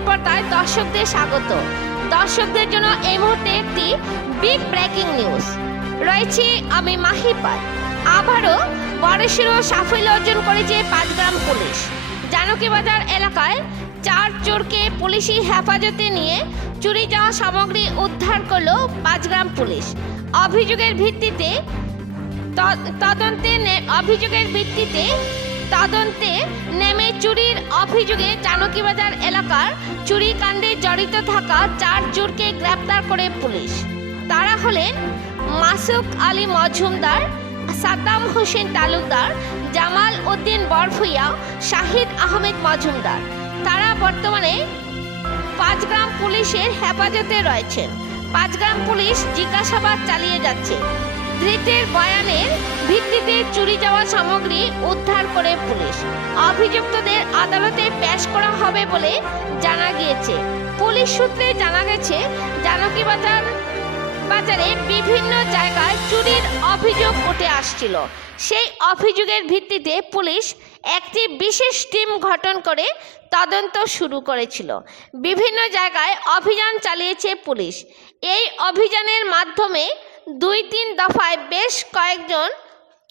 পথের পর্দায় দর্শকদের স্বাগত। দর্শকদের জন্য এই মুহূর্তে একটি বিগ ব্রেকিং নিউজ রয়েছে। আমি মাহিপাল। আবারও বড়সড় সাফল্য অর্জন করেছে পাঁচগ্রাম পুলিশ। জানকীবাজার এলাকায় 4 চোরকে পুলিশি হেফাজতে নিয়ে চুরি যাওয়া সামগ্রী উদ্ধার করল পাঁচগ্রাম পুলিশ। অভিযোগের ভিত্তিতে তদন্তে নেমে চুরির অভিযোগে জানকীবাজার এলাকার চুরি কাণ্ডে জড়িত থাকা 4 চোরকে গ্রেপ্তার করে পুলিশ। তারা হলেন মাসুক আলী মজুমদার, সাদ্দাম হোসেন তালুকদার, জামাল উদ্দিন বরভুইয়া, শাহিদ আহমেদ মজুমদার। তারা বর্তমানে পাঁচগ্রাম পুলিশের হেফাজতে রয়েছেন। পাঁচগ্রাম পুলিশ জিজ্ঞাসাবাদ চালিয়ে যাচ্ছে। ধৃতের বয়ানের ভিত্তিতে চুরি যাওয়া সামগ্রী উদ্ধার করে পুলিশ। অভিযুক্তদের আদালতে পেশ করা হবে বলে জানা গিয়েছে। পুলিশ সূত্রে জানা গেছে, জানকীবাজারে বিভিন্ন জায়গায় চুরির অভিযোগ উঠে আসছিল। সেই অভিযোগের ভিত্তিতে পুলিশ একটি বিশেষ টিম গঠন করে তদন্ত শুরু করেছিল। বিভিন্ন জায়গায় অভিযান চালিয়েছে পুলিশ। এই অভিযানের মাধ্যমে 2-3 দফায় বেশ কয়েকজন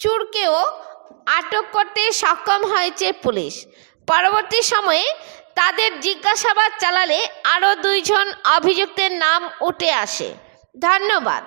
চোরকেও আটক করতে সক্ষম হয়েছে পুলিশ। পরবর্তী সময়ে তাদের জিজ্ঞাসাবাদ চালালে আরও 2 জন অভিযুক্তের নাম উঠে আসে। ধন্যবাদ।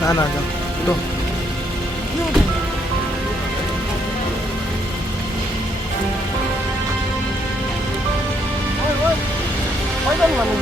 না না না তো কয়জন মানুষ